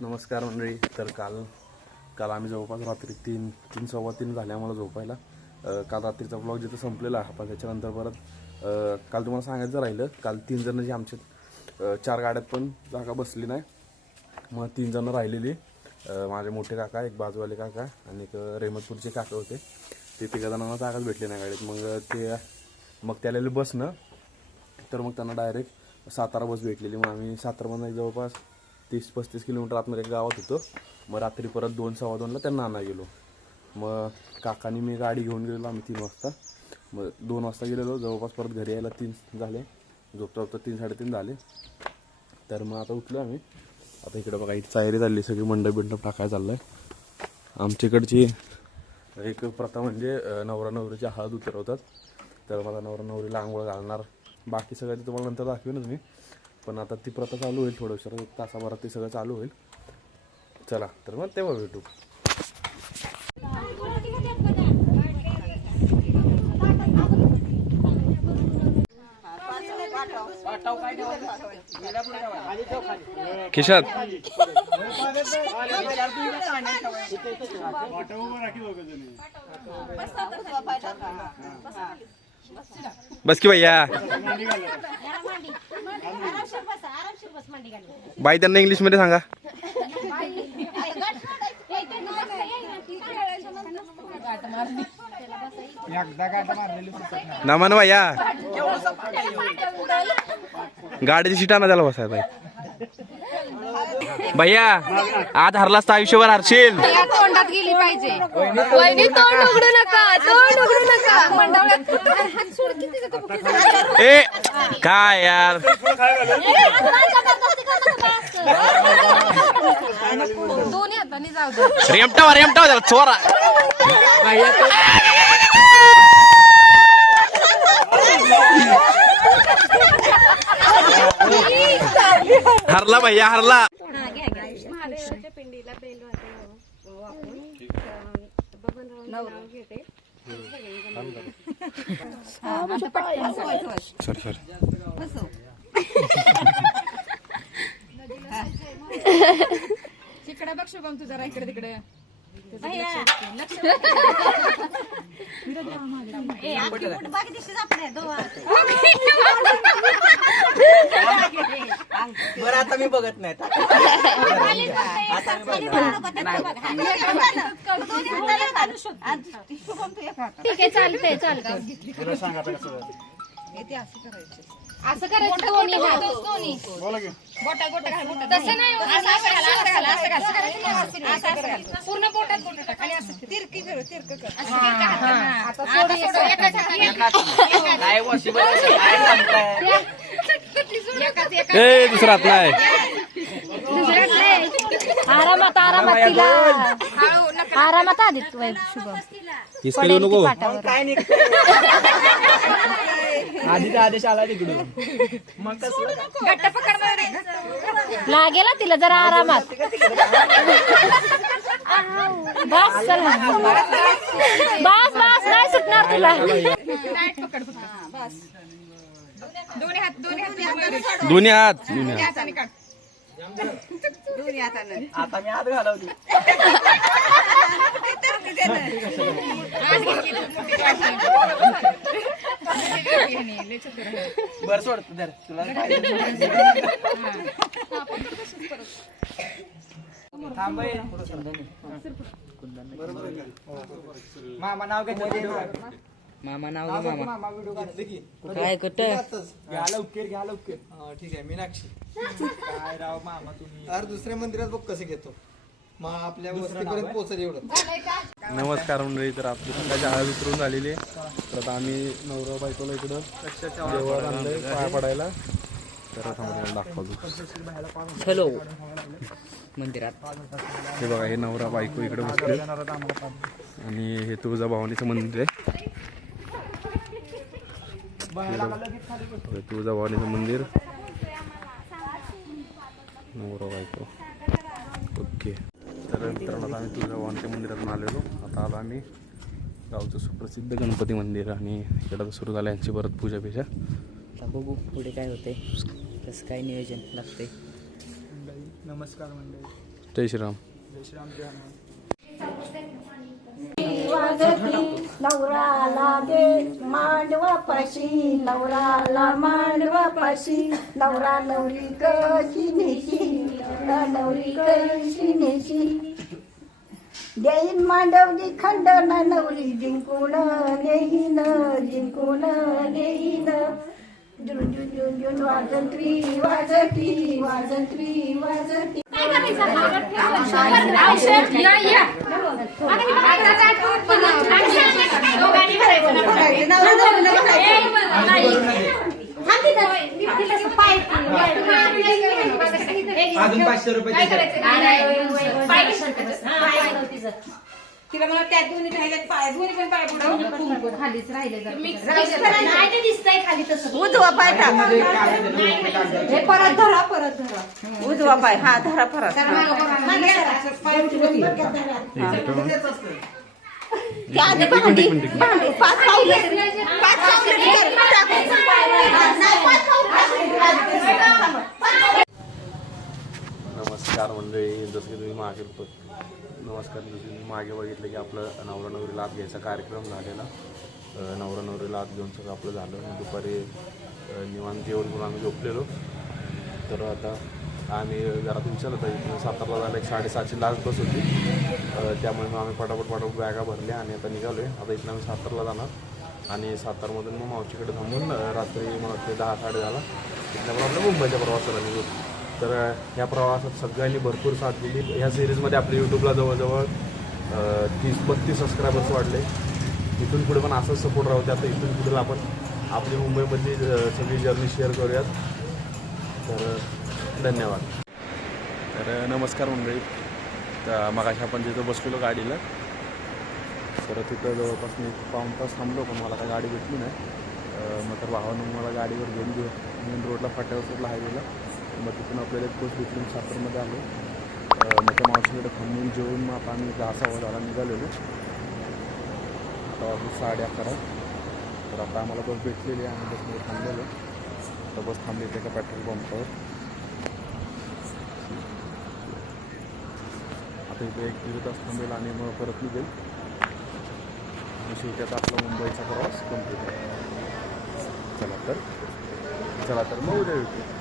नमस्कार मंडळी. तर काल काल आम्ही जवळपास रात्री तीन तीन सव्वा तीन झाले आम्हाला झोपायला. काल रात्रीचा ब्लॉग जिथं संपलेला आपण त्याच्यानंतर परत काल तुम्हाला सांगायचं राहिलं काल तीन जण जे आमच्या चार गाड्यात पण जागा बसली नाही. मग तीन जणं राहिलेली. माझे मोठे काका एक बाजूवाले काका आणि एक रेमतपूरचे काका होते. ते तिघा जणांना जागाच भेटली नाही गाडीत. मग ते मग त्याला बसनं. तर मग त्यांना डायरेक्ट सातारा बस भेटलेली. मग आम्ही सातारामध्ये जवळपास तीस पस्तीस किलोमीटर आतमध्ये एक गावात होतं. मग रात्री परत दोन सव्वा दोनला त्यांना आणा गेलो. मग काकानी मी गाडी घेऊन गेलेलो आम्ही तीन वाजता. मग दोन वाजता गेलेलो. जवळपास परत घरी यायला तीन झाले. झोपता झोपता तीन साडेतीन झाले. तर मग आता उठलो आम्ही. आता इकडं बघा इथे तयारी चालली सगळी मंडप बिंडप टाकायला चाललं आहे आमच्याकडची एक प्रथा म्हणजे नवरा नवरीची हळद उतरवतात. तर मला नवरा नवरीला आंघोळ घालणार. बाकी सगळं ते तुम्हाला नंतर दाखवेनच मी. पण आता ती प्रथा चालू होईल थोडं उशिरा एक तासाभरात ते सगळं चालू होईल. चला तर मग तेव्हा भेटू. खिशात. बस की भैया. बाई त्यांना इंग्लिशमध्ये सांगा. नमन भैया. गाडीची शिटा ना त्याला बसाय बाई. भैया आज हरलास तर आयुष्यभर हरशील. तोंडात गेली पाहिजे. वहिनी तोंड उघडू नका तोंड उघडू नका. मंडवल्यात हात सोड किती जातो बघ. ए काय यार? दोन्ही हाताने जाऊ दे. रेमटावा रेमटावा त्याला चोरा. हरला भैया हरला महादेवाच्या पिंडीला बेल वाहते बबनराव नाव घेते सॉरी सॉरी तिकडे? बघ शुभम तू जरा इकडे तिकडे बरं आता मी बघत नाही. आता मी बघत. ठीक आहे चालतंय चालतंय. असं करायचं. दोन्ही हात तसं नाही हो. असं असं घाला, असं घाला, असं घाला, असं करायचं. घाला. पूर्ण बोट टाक. आणि असं तिरकी कर तिरक कर. असं. आता सोड. नाही काय सांगताय? ए दुसरा हात नाही आरामात आरामात तिला. शुभम. नको. काय आधीचा आदेश आला तिकडून. मग कसलं. लागेल हा तिला जरा आरामात. बस चला. बस बस नाही सुटणार तुला. दोन्ही हात दोन्ही हात. दोन्ही दोन्ही हाताने आता मी घालवली. बरं सोड धर. तुला. मामा नाव घेतलं. मामा नाव घे मामा. मामा व्हिडिओ काढले की. काय कुठे? घ्या लवकर घ्या लवकर. ठीक आहे मीनाक्षी. काय राव मामा तुम्ही? अरे दुसऱ्या मंदिरात बघ कसे घेतो. मग आपल्या वस्तीपर्यंत पोहोचल एवढं. नमस्कार मंडळी तर आपली सकाळची हळद उतरून झालेली आहे. तर आता आम्ही नवरा बायकोला इकडं देवळात आणलंय पाया पडायला. तर आता दाखवतो. हॅलो. मंदिरात. हे बघा हे नवरा बायको इकडे बसले आणि हे तुळजाभवानीचं मंदिर आहे. तुळजाभवानीचं मंदिर. नवरा बायको. ओके. तर मित्रांनो आता आम्ही तुळजाभवानीच्या मंदिरातून आलेलो. आता आलो आम्ही गावचं सुप्रसिद्ध गणपती मंदिर आणि इकडं सुरू झालं यांची परत पूजा बिजा आता बघू पुढे काय होते. कसं काय नियोजन लागते. नमस्कार मंडळी. जय श्रीराम. जय श्रीराम जय हनुमान. नवराला दे मांडवा पाशी नवराला मांडवा पाशी नवरा नवरी कशी नेशी नवरा नवरी कशी नेशी देईन मांडवली खंडन नवरी जिंकून नेहीन जिंकून नेहीन जुन जुन वाजंत्री वाजती वाजंत्री वाजती पाचशे रुपये तिला मला त्या दोन्ही राहिल्यात पाय दोन्ही पण पाय पुढं खालीच राहिले उजवा पाय टाक हे परत धरा परत धरा. उजवा पाय. हा धरा परत. त्या आधी भांडी भांडी पाच पावले पाच पावले नाही, पाच पावले. चार मंडळी जसं की तुम्ही मागे नमस्कार जसं तुम्ही मागे बघितलं की आपलं नवरा नवरी लाभ घ्यायचा कार्यक्रम झालेला. नवरा नवरी लाभ घेऊन सगळं आपलं झालं. दुपारी निवांत जेवण करून आम्ही झोपलेलो. तर आता आम्ही घरात विचारलं तर इथून सातारला जायला एक साडेसातशे लास्ट बस होती. त्यामुळे मग आम्ही पटापट पटापट बॅगा भरल्या आणि आता निघालो आहे आता इथून आम्ही सातारला जाणार. आणि सातारमधून मग मावशीकडे थांबून रात्री मला वाटते दहा साडे दहाला. तिथल्यावर आपल्या मुंबईच्या प्रवासाला निघू. तर ह्या प्रवासात सगळ्यांनी भरपूर साथ दिली. ह्या सिरीजमध्ये आपल्या यूट्यूबला जवळजवळ तीस बत्तीस सबस्क्रायबर्स वाढले. इथून पुढे पण असंच सपोर्ट राहू द्या. आता इथून पुढे आपण आपली मुंबईमधली सगळी जर्नी शेअर करूयात. तर धन्यवाद. तर नमस्कार मंडळी. तर मगाशी आपण जिथं बसलेलो गाडीला तर तिथं जवळपास मी पाऊन तास थांबलो पण मला काय गाडी भेटली नाही. मग तर भावानं मला गाडीवर घेऊन गेलो मेन रोडला फाट्यावर सोडला हायवेला मग तिथून आपल्याला एक बस भेटली सातारमध्ये आलो. अ, मग त्या मावशीकडे थांबून जेवून मग आता आम्ही दहा सहा दहाला निघालेलो. आता वाजून साडे अकरा. तर आता आम्हाला बस भेटलेली आहे आम्ही बसमध्ये थांबलेलो. आता बस थांबली होती एका पेट्रोल पंपावर आता इथे एक दीड तास थांबेल आणि मग परत निघेल. शेवटी आता आपला मुंबईचा प्रवास कंप्लीट आहे. चला तर. चला तर मग उद्या भेटू